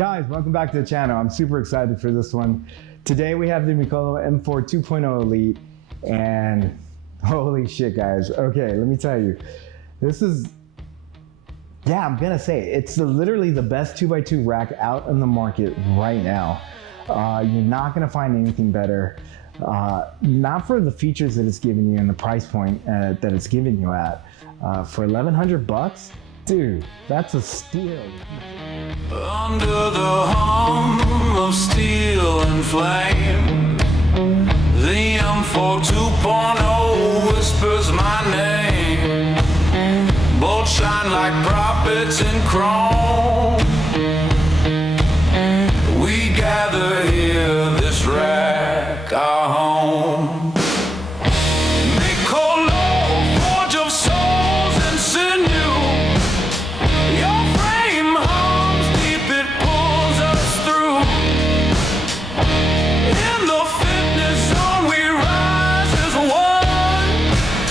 Guys, welcome back to the channel. I'm super excited for this one. Today we have the Mikolo M4 2.0 Elite, and holy shit, guys. Okay, let me tell you, this is, yeah, I'm gonna say it's literally the best 2x2 rack out in the market right now. You're not gonna find anything better. Not for the features that it's giving you and the price point that it's giving you at. For 1,100 bucks, dude, that's a steal. Under the hum of steel and flame, the M4 2.0 whispers my name. Both shine like prophets in chrome. We gather here, this rack, our home. Mikolo, forge of souls and sinew. Your frame hums deep, it pulls us through. In the fitness zone we rise as one.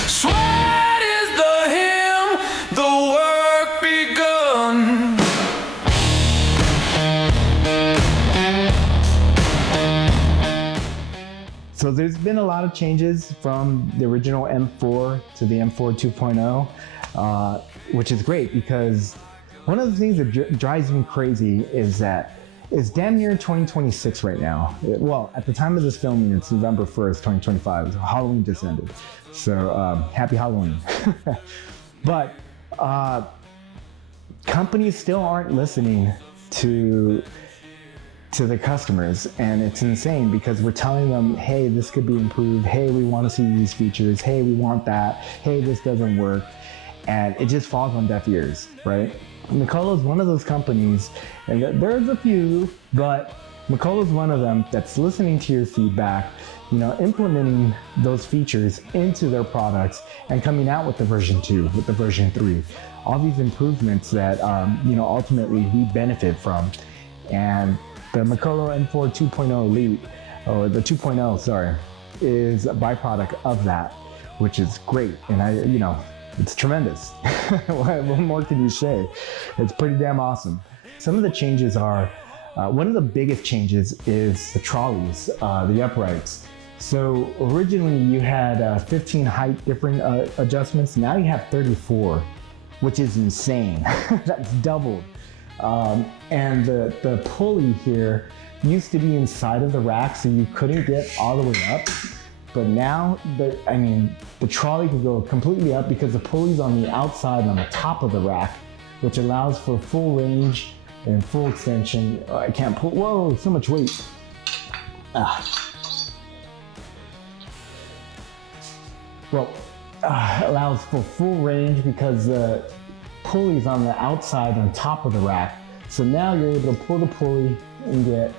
Sweat is the hymn, the work begun. So there's been a lot of changes from the original M4 to the M4 2.0, which is great because one of the things that drives me crazy is that it's damn near 2026 right now. Well, at the time of this filming, it's November 1st, 2025. Halloween just ended. So happy Halloween. But companies still aren't listening to the customers, and it's insane because we're telling them, hey, this could be improved, hey, we want to see these features, hey, we want that, hey, this doesn't work, and it just falls on deaf ears, right? Mikolo is one of those companies, and there's a few, but Mikolo is one of them that's listening to your feedback, you know, implementing those features into their products and coming out with the version 2, with the version 3, all these improvements that you know, ultimately we benefit from. And the Mikolo M4 2.0 Elite, or the 2.0, sorry, is a byproduct of that, which is great. And you know, it's tremendous. What more can you say? It's pretty damn awesome. Some of the changes are, one of the biggest changes is the trolleys, the uprights. So originally you had 15 height different adjustments. Now you have 34, which is insane. That's doubled. And the pulley here used to be inside of the rack, so you couldn't get all the way up. But now, the trolley can go completely up because the pulley's on the outside, on the top of the rack, which allows for full range and full extension. I can't pull, whoa, so much weight. Allows for full range because the pulley's on the outside on top of the rack. So now you're able to pull the pulley and get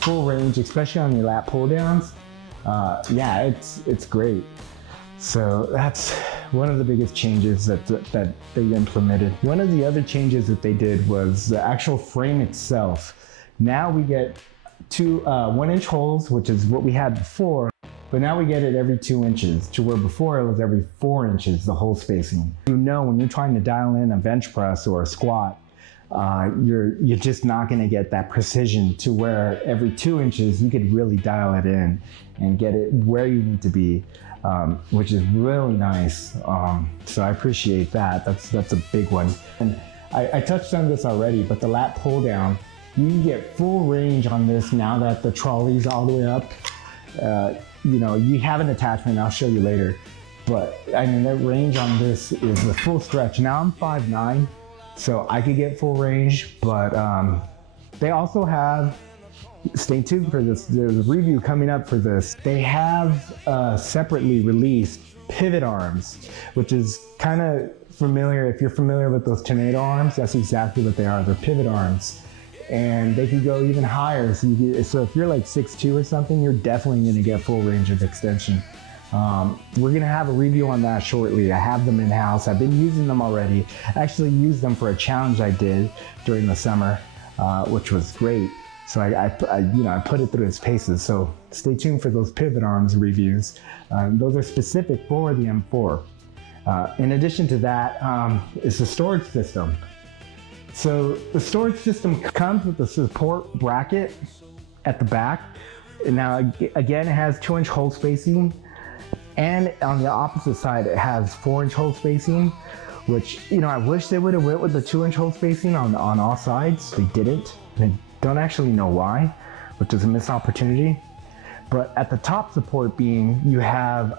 full range, especially on your lat pull downs. Yeah, it's great. So that's one of the biggest changes that they implemented. One of the other changes that they did was the actual frame itself. Now we get two 1-inch holes, which is what we had before. But now we get it every 2 inches, to where before it was every 4 inches, the hole spacing. You know, when you're trying to dial in a bench press or a squat, you're just not gonna get that precision to where every 2 inches you could really dial it in and get it where you need to be, which is really nice. So I appreciate that. That's a big one. And I touched on this already, but the lat pull down, you can get full range on this now that the trolley's all the way up. You know, you have an attachment, I'll show you later, but I mean, that range on this is the full stretch. Now I'm 5'9", so I could get full range, but they also have, stay tuned for this, there's a review coming up for this. They have separately released pivot arms, which is kind of familiar. If you're familiar with those tornado arms, that's exactly what they are. They're pivot arms. And they can go even higher. So if you're like 6'2" or something, you're definitely gonna get full range of extension. We're gonna have a review on that shortly. I have them in-house. I've been using them already. I actually used them for a challenge I did during the summer, which was great. So I put it through its paces. So stay tuned for those pivot arms reviews. Those are specific for the M4. In addition to that, is the storage system. So the storage system comes with the support bracket at the back. And now again, it has 2-inch hole spacing, and on the opposite side it has 4-inch hole spacing, which, you know, I wish they would have went with the 2-inch hole spacing on all sides. They didn't. I don't actually know why, which is a missed opportunity. But at the top support beam, you have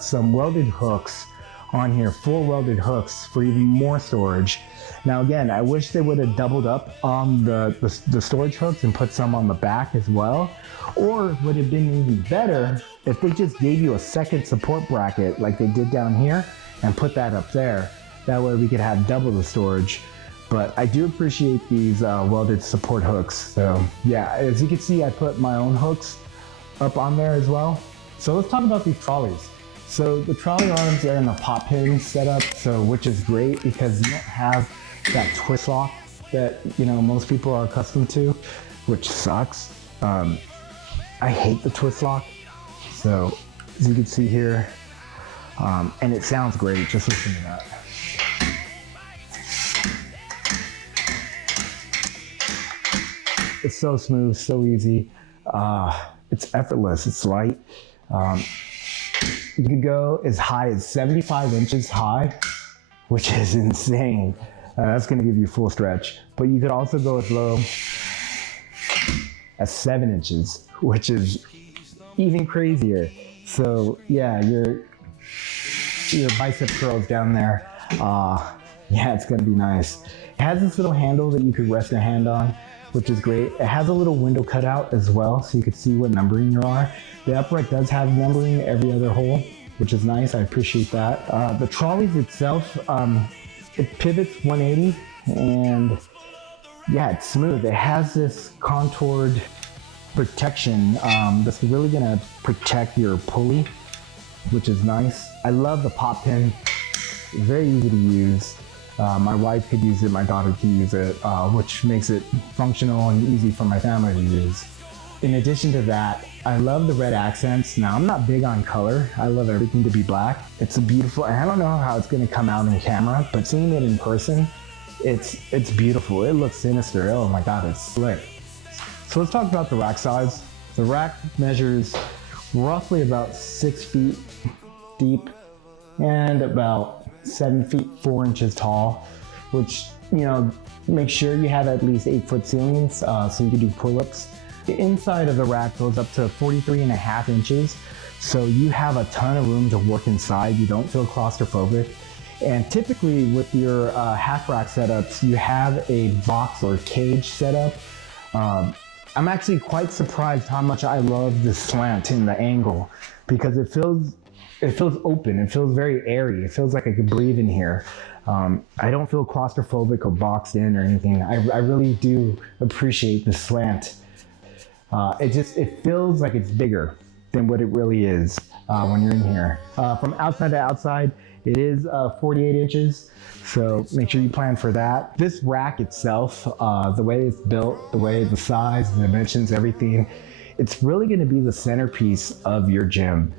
some welded hooks on here, 4 welded hooks for even more storage. Now again, I wish they would have doubled up on the storage hooks and put some on the back as well. Or would have been even better if they just gave you a second support bracket like they did down here and put that up there. That way we could have double the storage. But I do appreciate these welded support hooks. So yeah, as you can see, I put my own hooks up on there as well. So let's talk about these trolleys. So the trolley arms are in the pop pin setup, so which is great because you don't have that twist lock that, you know, most people are accustomed to, which sucks. I hate the twist lock. So as you can see here, and it sounds great, just listen to that. It's so smooth, so easy. It's effortless, it's light. You can go as high as 75 inches high, which is insane. That's gonna give you full stretch. But you could also go as low as 7 inches, which is even crazier. So yeah, your bicep curls down there, yeah, it's gonna be nice. It has this little handle that you could rest your hand on, which is great. It has a little window cutout as well, so you can see what numbering you are. The upright does have numbering every other hole, which is nice. I appreciate that. The trolleys itself, it pivots 180, and yeah, it's smooth. It has this contoured protection that's really gonna protect your pulley, which is nice. I love the pop pin. Very easy to use. My wife could use it, my daughter could use it, which makes it functional and easy for my family to use. In addition to that, I love the red accents. Now, I'm not big on color. I love everything to be black. It's a beautiful, and I don't know how it's gonna come out in camera, but seeing it in person, it's beautiful. It looks sinister. Oh my God, it's slick. So let's talk about the rack size. The rack measures roughly about 6 feet deep and about 7 feet 4 inches tall, which, you know, make sure you have at least 8-foot ceilings so you can do pull-ups. The inside of the rack goes up to 43.5 inches, so you have a ton of room to work inside. You don't feel claustrophobic. And typically with your half rack setups, you have a box or cage setup. I'm actually quite surprised how much I love the slant in the angle, because it feels open. It feels very airy. It feels like I could breathe in here. I don't feel claustrophobic or boxed in or anything. I really do appreciate the slant. It feels like it's bigger than what it really is when you're in here. From outside to outside, it is 48 inches. So make sure you plan for that. This rack itself, the way it's built, the size, the dimensions, everything, it's really gonna be the centerpiece of your gym.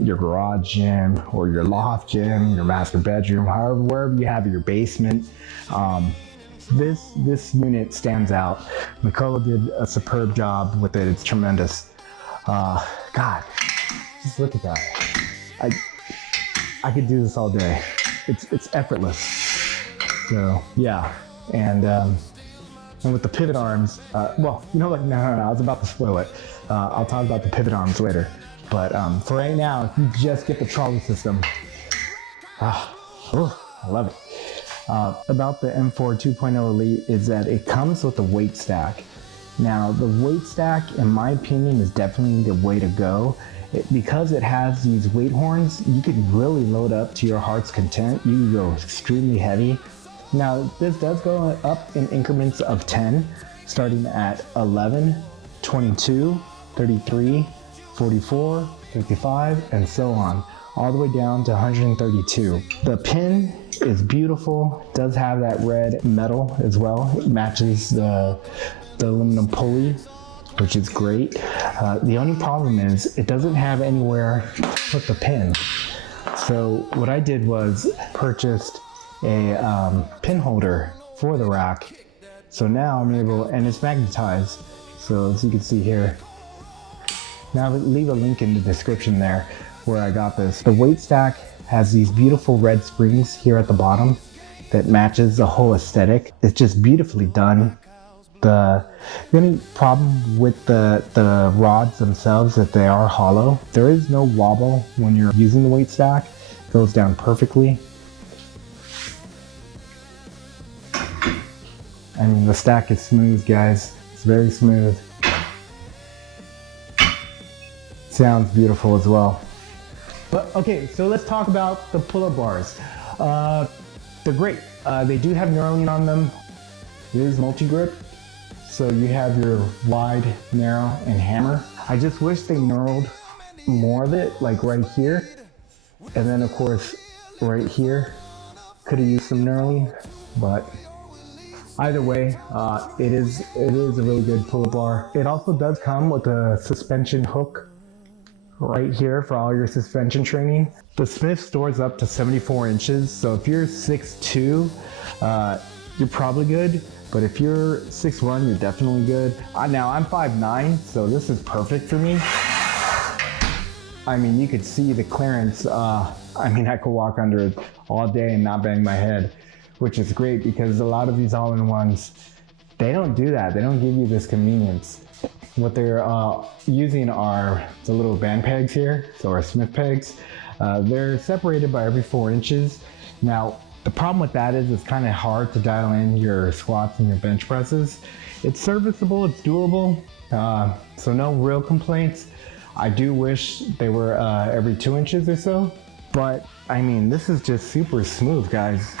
Your garage gym or your loft gym, your master bedroom, wherever you have your basement. This unit stands out. Mikolo did a superb job with it. It's tremendous. God, just look at that. I could do this all day. It's effortless. So yeah, and with the pivot arms, well, you know what? No, I was about to spoil it. I'll talk about the pivot arms later. But for right now, if you just get the trolley system, I love it. About the M4 2.0 Elite is that it comes with a weight stack. Now, the weight stack, in my opinion, is definitely the way to go. Because it has these weight horns, you can really load up to your heart's content. You can go extremely heavy. Now, this does go up in increments of 10, starting at 11, 22, 33, 44, 55, and so on, all the way down to 132. The pin is beautiful, does have that red metal as well. It matches the aluminum pulley, which is great. The only problem is it doesn't have anywhere to put the pin. So what I did was purchased a pin holder for the rack. So now I'm able, and it's magnetized. So as you can see here, now I'll leave a link in the description there where I got this. The weight stack has these beautiful red springs here at the bottom that matches the whole aesthetic. It's just beautifully done. The only problem with the rods themselves is that they are hollow. There is no wobble when you're using the weight stack. It goes down perfectly. I mean, the stack is smooth, guys. It's very smooth. Sounds beautiful as well. But okay, so let's talk about the pull-up bars. They're great. They do have knurling on them. It is multi-grip. So you have your wide, narrow, and hammer. I just wish they knurled more of it, like right here. And then of course, right here, could have used some knurling, but either way, it is a really good pull-up bar. It also does come with a suspension hook right here for all your suspension training. The Smith stores up to 74 inches, so if you're 6'2", you're probably good, but if you're 6'1", you're definitely good. Now I'm 5'9", so this is perfect for me. I mean, you could see the clearance. I mean, I could walk under it all day and not bang my head, which is great because a lot of these all-in-ones, they don't do that. They don't give you this convenience. What they're using are the little band pegs here, so our Smith pegs. They're separated by every 4 inches. Now, the problem with that is it's kind of hard to dial in your squats and your bench presses. It's serviceable, it's doable, so no real complaints. I do wish they were every 2 inches or so, but I mean, this is just super smooth, guys.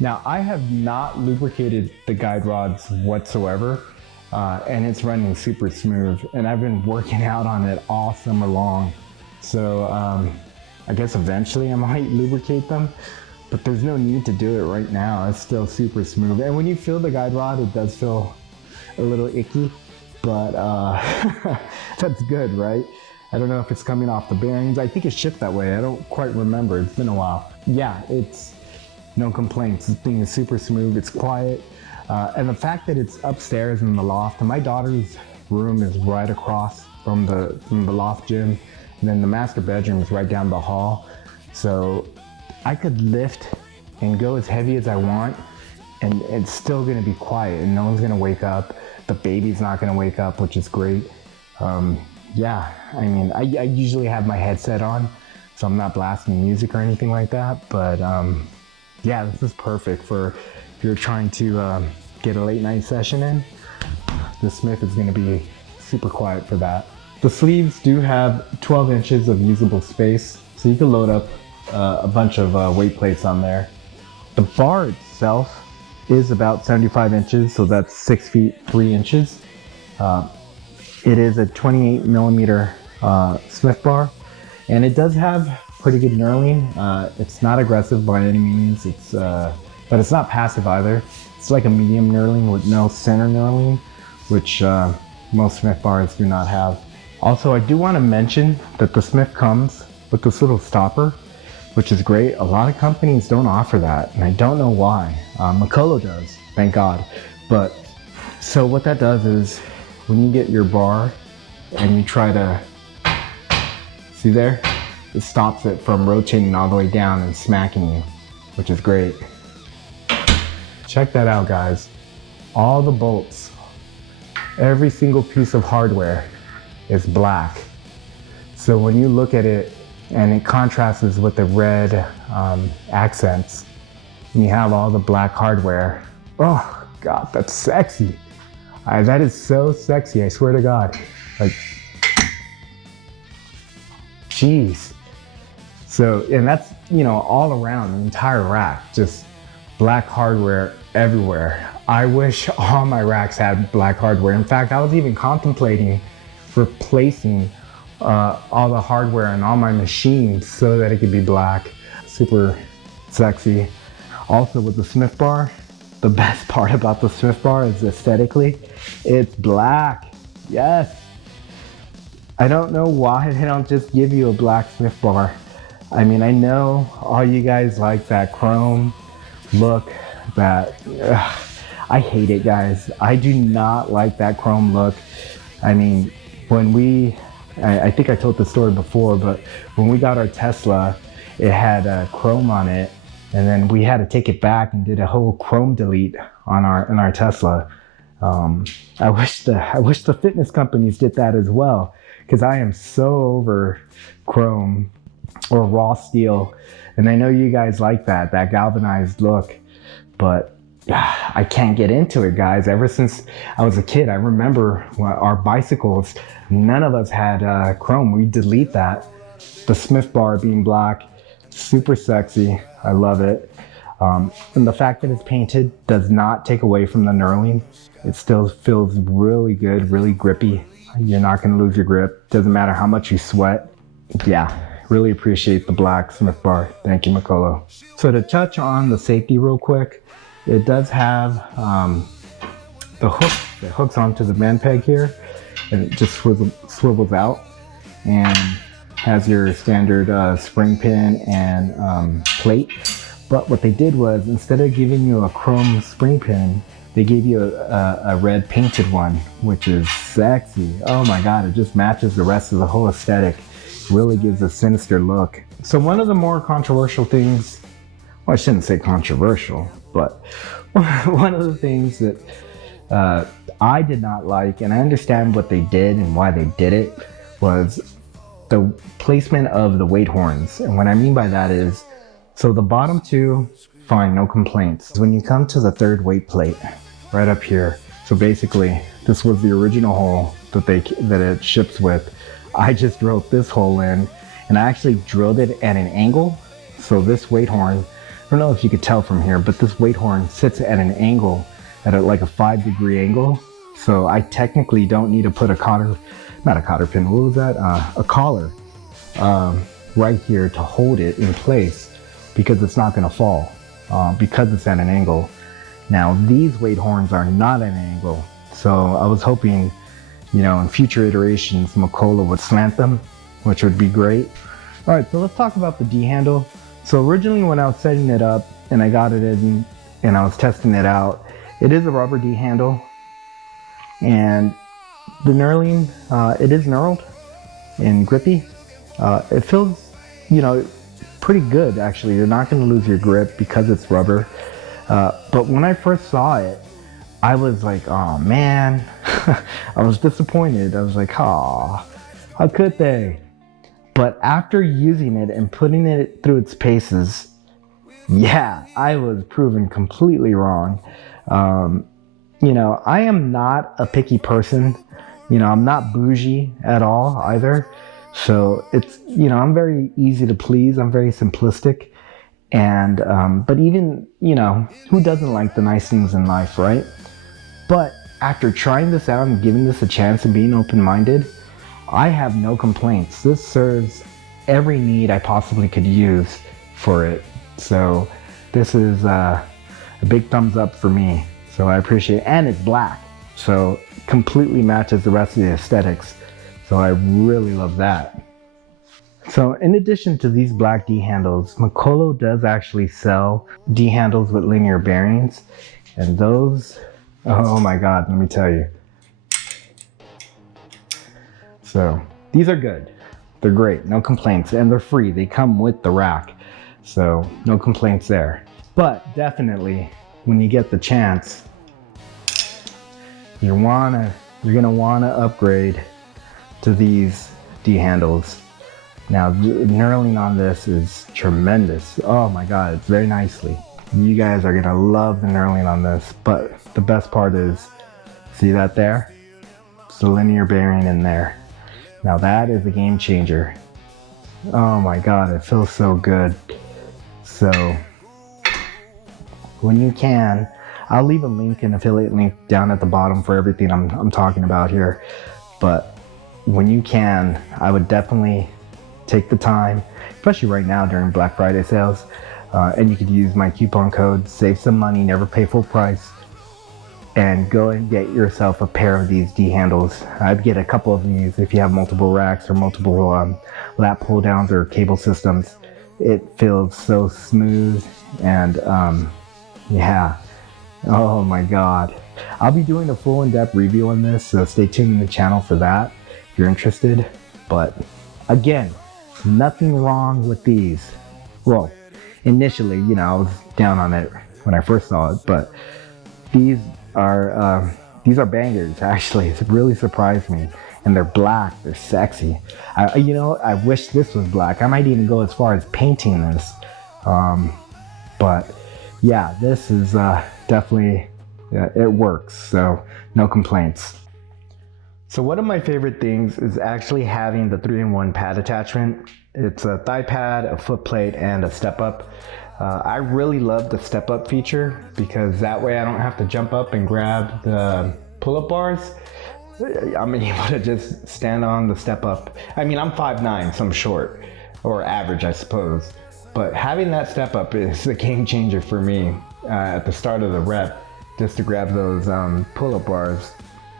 Now, I have not lubricated the guide rods whatsoever, and it's running super smooth, and I've been working out on it all summer long. So I guess eventually I might lubricate them, but there's no need to do it right now. It's still super smooth. And when you feel the guide rod, it does feel a little icky, but that's good, right? I don't know if it's coming off the bearings. I think it's shipped that way. I don't quite remember. It's been a while. Yeah, it's no complaints. This thing is super smooth. It's quiet. And the fact that it's upstairs in the loft, and my daughter's room is right across from the loft gym, and then the master bedroom is right down the hall. So I could lift and go as heavy as I want, and it's still gonna be quiet, and no one's gonna wake up. The baby's not gonna wake up, which is great. Yeah, I mean, I usually have my headset on, so I'm not blasting music or anything like that, but yeah, this is perfect for if you're trying to get a late night session in. The Smith is gonna be super quiet for that. The sleeves do have 12 inches of usable space, so you can load up a bunch of weight plates on there. The bar itself is about 75 inches, so that's 6 feet 3 inches. It is a 28 millimeter Smith bar, and it does have pretty good knurling. It's not aggressive by any means, but it's not passive either. It's like a medium knurling with no center knurling, which most Smith bars do not have. Also, I do want to mention that the Smith comes with this little stopper, which is great. A lot of companies don't offer that, and I don't know why. Mikolo does, thank God. But so what that does is when you get your bar and you try to, see there? It stops it from rotating all the way down and smacking you, which is great. Check that out, guys. All the bolts, every single piece of hardware is black. So when you look at it and it contrasts with the red accents, and you have all the black hardware, oh God, that's sexy. That is so sexy, I swear to God. Like, jeez. So, and that's, you know, all around the entire rack, just black hardware everywhere. I wish all my racks had black hardware. In fact, I was even contemplating replacing all the hardware and all my machines so that it could be black. Super sexy. Also with the Smith bar, the best part about the Swift bar is aesthetically, it's black. Yes. I don't know why they don't just give you a black Swift bar. I mean, I know all you guys like that chrome look, I hate it, guys. I do not like that chrome look. I mean, when I think I told the story before, but when we got our Tesla, it had chrome on it, and then we had to take it back and did a whole chrome delete on our Tesla. I wish the fitness companies did that as well, because I am so over chrome or raw steel, and I know you guys like that galvanized look, but I can't get into it, guys. Ever since I was a kid, I remember our bicycles, none of us had chrome. We delete that. The Smith bar being black, super sexy. I love it. And the fact that it's painted does not take away from the knurling. It still feels really good, really grippy. You're not gonna lose your grip. Doesn't matter how much you sweat. Yeah, really appreciate the black Smith bar. Thank you, Mikolo. So to touch on the safety real quick, it does have the hook that hooks onto the bend peg here, and it just swivels out, and has your standard spring pin and plate. But what they did was, instead of giving you a chrome spring pin, they gave you a red painted one, which is sexy. Oh my God, it just matches the rest of the whole aesthetic. Really gives a sinister look. So one of the more controversial things, well, I shouldn't say controversial, but one of the things that I did not like, and I understand what they did and why they did it, was the placement of the weight horns. And what I mean by that is, so the bottom two, fine, no complaints. When you come to the third weight plate, right up here, so basically this was the original hole that it ships with. I just drilled this hole in, and I actually drilled it at an angle. So this weight horn, I don't know if you could tell from here, but this weight horn sits at an angle, at like a 5-degree angle. So I technically don't need to put a collar right here to hold it in place, because it's not gonna fall, because it's at an angle. Now these weight horns are not at an angle. So I was hoping, in future iterations, Mikolo would slant them, which would be great. All right, so let's talk about the D handle. So originally when I was setting it up and I got it in and I was testing it out, it is a rubber D handle, and the knurling, it is knurled and grippy. It feels, pretty good actually. You're not gonna lose your grip because it's rubber. But when I first saw it, I was like, oh man, I was disappointed. I was like, oh, how could they? But after using it and putting it through its paces, yeah, I was proven completely wrong. I am not a picky person. I'm not bougie at all either. So it's, I'm very easy to please. I'm very simplistic. And, but even, who doesn't like the nice things in life, right? But after trying this out and giving this a chance and being open-minded, I have no complaints. This serves every need I possibly could use for it. So this is a big thumbs up for me. So I appreciate it. And it's black, so completely matches the rest of the aesthetics. So I really love that. So in addition to these black D handles, Mikolo does actually sell D handles with linear bearings. And those, oh my God, let me tell you. So these are good. They're great, no complaints, and they're free. They come with the rack. So no complaints there. But definitely, when you get the chance, you're gonna wanna upgrade to these D handles. Now, the knurling on this is tremendous. Oh my God, it's very nicely. You guys are gonna love the knurling on this, but the best part is, see that there? It's the linear bearing in there. Now that is a game changer. Oh my God, it feels so good. So, when you can, I'll leave a link, an affiliate link down at the bottom for everything I'm talking about here. But when you can, I would definitely take the time, especially right now during Black Friday sales, And you could use my coupon code, save some money, never pay full price, and go and get yourself a pair of these D handles. I'd get a couple of these if you have multiple racks or multiple lap pull downs or cable systems. It feels so smooth and yeah, oh my god. I'll be doing a full in-depth review on this, so stay tuned in the channel for that if you're interested. But again, nothing wrong with these. Well, initially, you know, I was down on it when I first saw it, but these are bangers. Actually, it really surprised me. And they're black, they're sexy. You know, I wish this was black. I might even go as far as painting this. But yeah, this is definitely, it works, so no complaints. So one of my favorite things is actually having the 3-in-1 pad attachment. It's a thigh pad, a foot plate, and a step up. I really love the step up feature because that way I don't have to jump up and grab the pull-up bars. I'm able to just stand on the step up. I mean, I'm 5'9", so I'm short, or average, I suppose. But having that step up is a game changer for me at the start of the rep, just to grab those pull-up bars.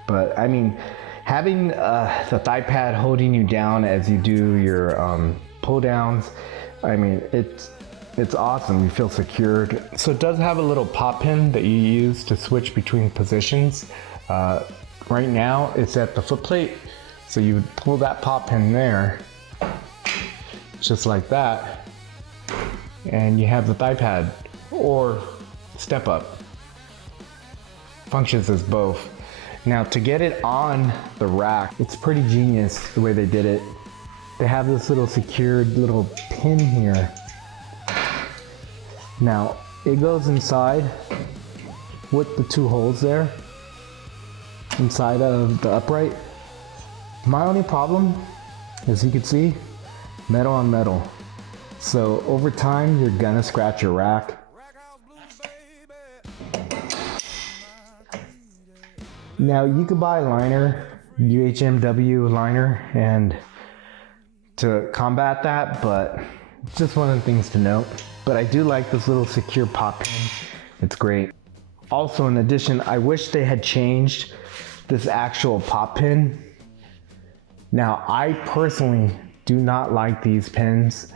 But I mean, having the thigh pad holding you down as you do your pull downs, I mean, it's awesome. You feel secured. So it does have a little pop pin that you use to switch between positions. Right now it's at the foot plate, so you would pull that pop pin there, just like that, and you have the thigh pad or step up. Functions as both. Now to get it on the rack, it's pretty genius the way they did it. They have this little secured little pin here. Now it goes inside with the 2 holes there inside of the upright. My only problem, as you can see, metal on metal. So over time, you're gonna scratch your rack. Now you could buy a liner, UHMW liner, and to combat that, but it's just one of the things to note. But I do like this little secure pop pin. It's great. Also, in addition, I wish they had changed this actual pop pin. Now, I personally do not like these pins,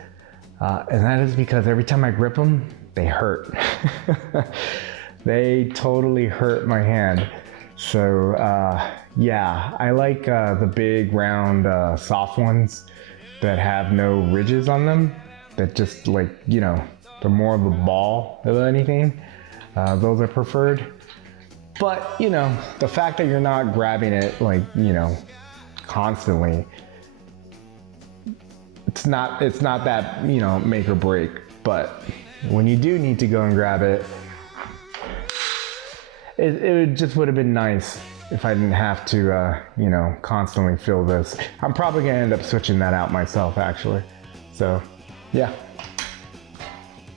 and that is because every time I grip them, they hurt. They totally hurt my hand. So yeah, I like the big round soft ones that have no ridges on them, that just, like, you know, they're more of a ball than anything. Those are preferred. But, you know, the fact that you're not grabbing it, like, you know, constantly, it's not that, you know, make or break. But when you do need to go and grab it, it just would have been nice if I didn't have to, you know, constantly feel this. I'm probably gonna end up switching that out myself, actually. So, yeah.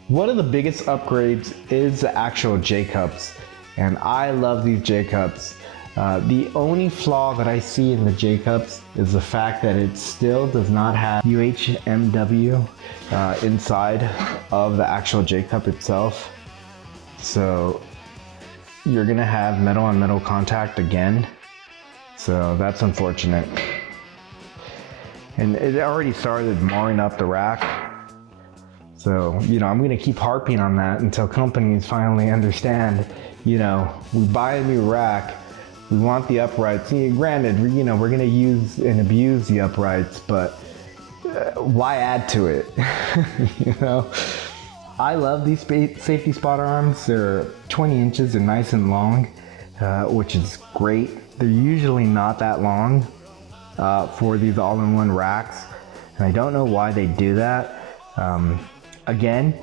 One of the biggest upgrades is the actual J-cups, and I love these J-cups. The only flaw that I see in the J-cups is the fact that it still does not have UHMW inside of the actual J-cup itself. So you're gonna have metal on metal contact again. So that's unfortunate. And it already started marring up the rack. So, you know, I'm gonna keep harping on that until companies finally understand, you know, we buy a new rack, we want the uprights. Granted, you know, we're gonna use and abuse the uprights, but why add to it? You know? I love these safety spotter arms. They're 20 inches and nice and long, which is great. They're usually not that long for these all-in-one racks, and I don't know why they do that. Again,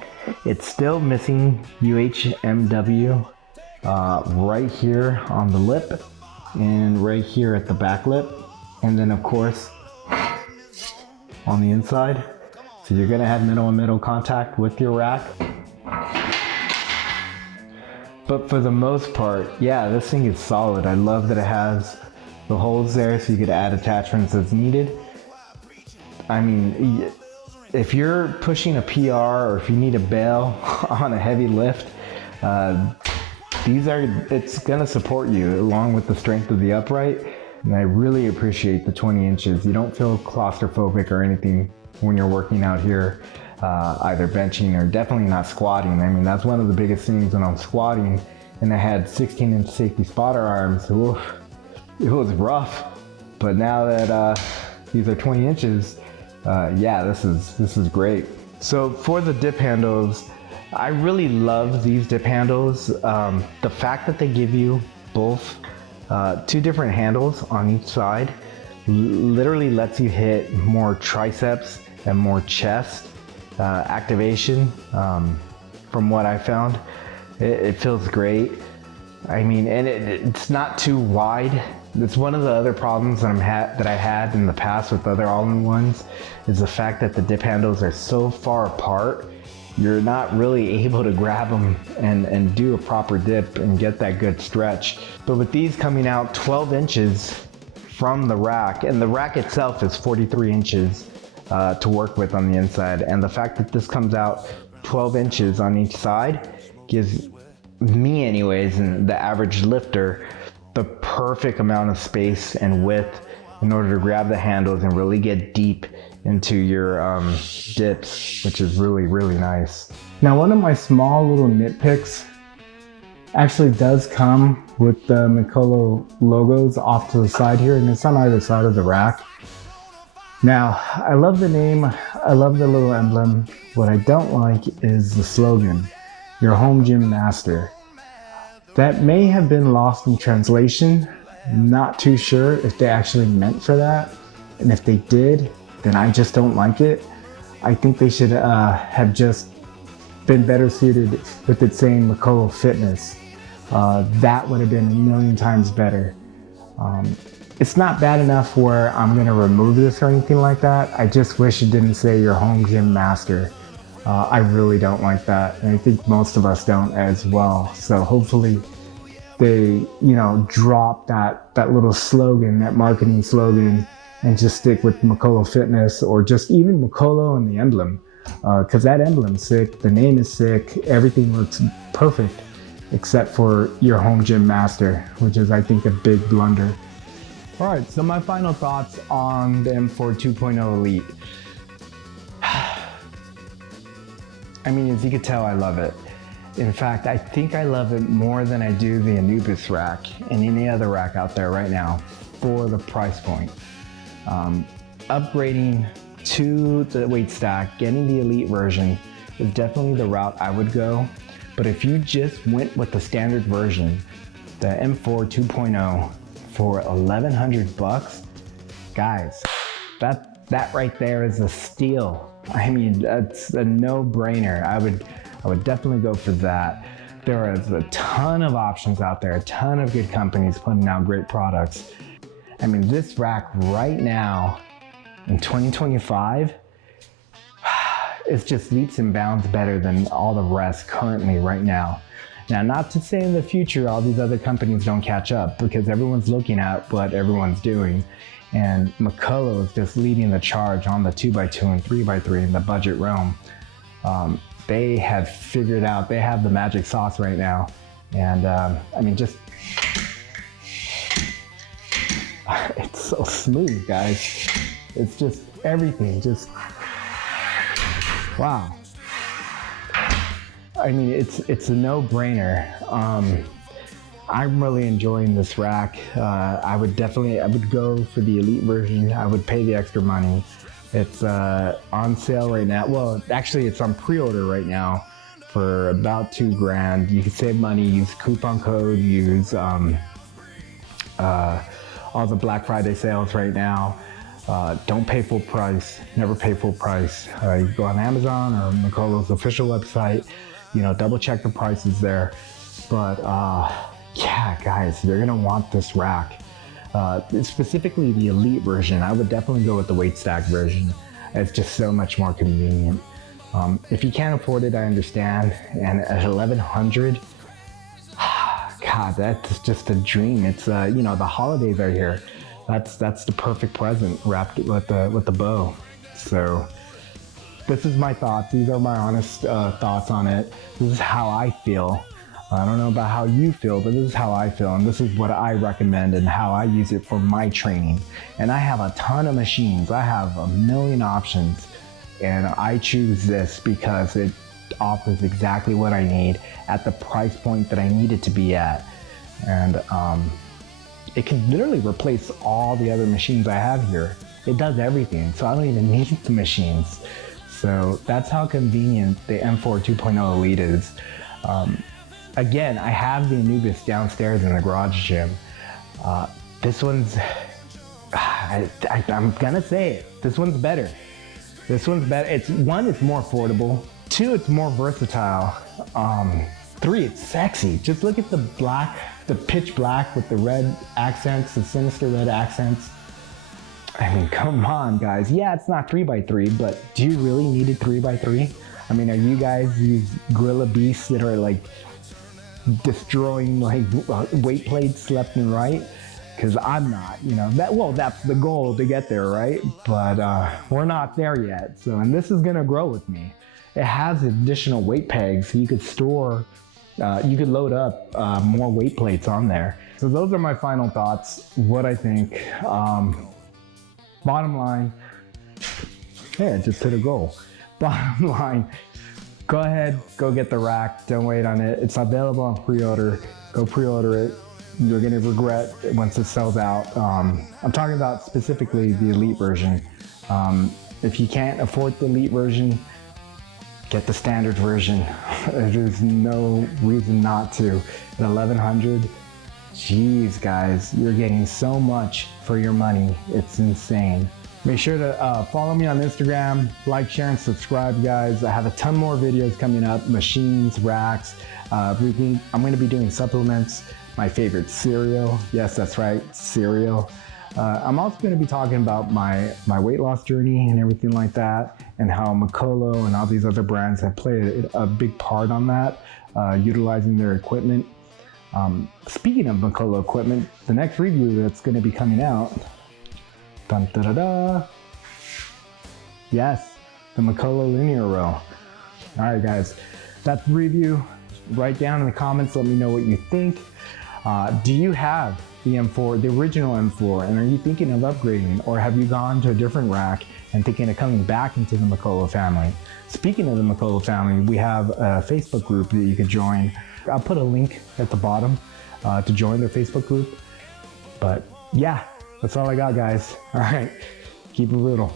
it's still missing UHMW right here on the lip and right here at the back lip, and then of course on the inside. So you're gonna have metal on metal contact with your rack. But for the most part, yeah, this thing is solid. I love that it has the holes there so you could add attachments as needed. I mean, if you're pushing a PR or if you need a bail on a heavy lift, it's gonna support you along with the strength of the upright. And I really appreciate the 20 inches. You don't feel claustrophobic or anything when you're working out here, either benching or definitely not squatting. I mean, that's one of the biggest things when I'm squatting and I had 16-inch safety spotter arms. Oof, it was rough. But now that these are 20 inches, yeah, this is great. So for the dip handles, I really love these dip handles. The fact that they give you both two different handles on each side literally lets you hit more triceps and more chest activation. From what I found, it feels great. I mean, and it's not too wide. It's one of the other problems that I had in the past with other all-in-ones is the fact that the dip handles are so far apart, you're not really able to grab them and do a proper dip and get that good stretch. But with these coming out 12 inches from the rack, and the rack itself is 43 inches to work with on the inside, and the fact that this comes out 12 inches on each side gives me anyways, and the average lifter, the perfect amount of space and width in order to grab the handles and really get deep into your dips, which is really, really nice. Now, one of my small little nitpicks actually does come with the Mikolo logos off to the side here, and it's on either side of the rack. Now, I love the name, I love the little emblem. What I don't like is the slogan, "Your home gym master." That may have been lost in translation. Not too sure if they actually meant for that. And if they did, then I just don't like it. I think they should have just been better suited with it saying Mikolo Fitness. That would have been a million times better. It's not bad enough where I'm gonna remove this or anything like that. I just wish it didn't say your home gym master. I really don't like that, and I think most of us don't as well. So hopefully they, drop that little slogan, that marketing slogan, and just stick with Mikolo Fitness, or just even Mikolo and the emblem, because that emblem's sick, the name is sick, everything looks perfect, except for your home gym master, which is, I think, a big blunder. All right, so my final thoughts on the M4 2.0 Elite. I mean, as you can tell, I love it. In fact, I think I love it more than I do the Anubis rack and any other rack out there right now for the price point. Upgrading to the weight stack, getting the Elite version is definitely the route I would go. But if you just went with the standard version, the M4 2.0 for $1,100, guys, that right there is a steal. I mean, that's a no-brainer. I would definitely go for that. There is a ton of options out there, a ton of good companies putting out great products. I mean, this rack right now in 2025 is just leaps and bounds better than all the rest currently right now. Now, not to say in the future all these other companies don't catch up, because everyone's looking at what everyone's doing. And Mikolo is just leading the charge on the 2x2 and 3x3 in the budget realm. They have figured out, they have the magic sauce right now. And I mean, just, it's so smooth, guys. It's just everything, just, wow. I mean, it's a no-brainer. I'm really enjoying this rack. I would go for the Elite version. I would pay the extra money. It's on sale right now. Well, actually it's on pre-order right now for about $2,000. You can save money, use coupon code, use all the Black Friday sales right now. Don't pay full price, never pay full price. You go on Amazon or Mikolo's official website, double check the prices there. But yeah, guys, you're gonna want this rack. Specifically the Elite version, I would definitely go with the weight stack version. It's just so much more convenient. If you can't afford it, I understand. And at $1,100, God, that's just a dream. It's the holidays are here. That's the perfect present wrapped with the bow. So this is my thoughts. These are my honest thoughts on it. This is how I feel. I don't know about how you feel, but this is how I feel, and this is what I recommend and how I use it for my training. And I have a ton of machines. I have a million options, and I choose this because it offers exactly what I need at the price point that I need it to be at. And it can literally replace all the other machines I have here. It does everything, so I don't even need the machines. So that's how convenient the M4 2.0 Elite is. Again, I have the Anubis downstairs in the garage gym. This one's, I'm gonna say it, this one's better. This one's better. It's more affordable. 2, it's more versatile. 3, it's sexy. Just look at the black, the pitch black with the red accents, the sinister red accents. I mean, come on, guys. Yeah, it's not 3x3, but do you really need it 3x3? I mean, are you guys these gorilla beasts that are like destroying like weight plates left and right? Because I'm not, you know, that's the goal to get there, right? But we're not there yet. So, and this is gonna grow with me. It has additional weight pegs, so you could store, you could load up more weight plates on there. So those are my final thoughts, what I think. Bottom line, yeah, it just hit a goal. Bottom line, go ahead, go get the rack. Don't wait on it. It's available on pre-order. Go pre-order it. You're gonna regret it once it sells out. I'm talking about specifically the Elite version. If you can't afford the Elite version, get the standard version. There's no reason not to. At $1,100, geez, guys, you're getting so much for your money. It's insane. Make sure to follow me on Instagram, like, share, and subscribe, guys. I have a ton more videos coming up, machines, racks, everything. I'm gonna be doing supplements, my favorite cereal. Yes, that's right, cereal. I'm also gonna be talking about my weight loss journey and everything like that, and how Mikolo and all these other brands have played a big part on that, utilizing their equipment. Speaking of Mikolo equipment, the next review that's gonna be coming out, dun, da, da, da. Yes, the Mikolo linear row. All right, guys, that's the review. Write down in the comments, let me know what you think. Do you have the M4, the original M4, and are you thinking of upgrading, or have you gone to a different rack and thinking of coming back into the Mikolo family? Speaking of the Mikolo family, we have a Facebook group that you could join. I'll put a link at the bottom to join their Facebook group. But yeah, that's all I got, guys. All right, keep it brutal.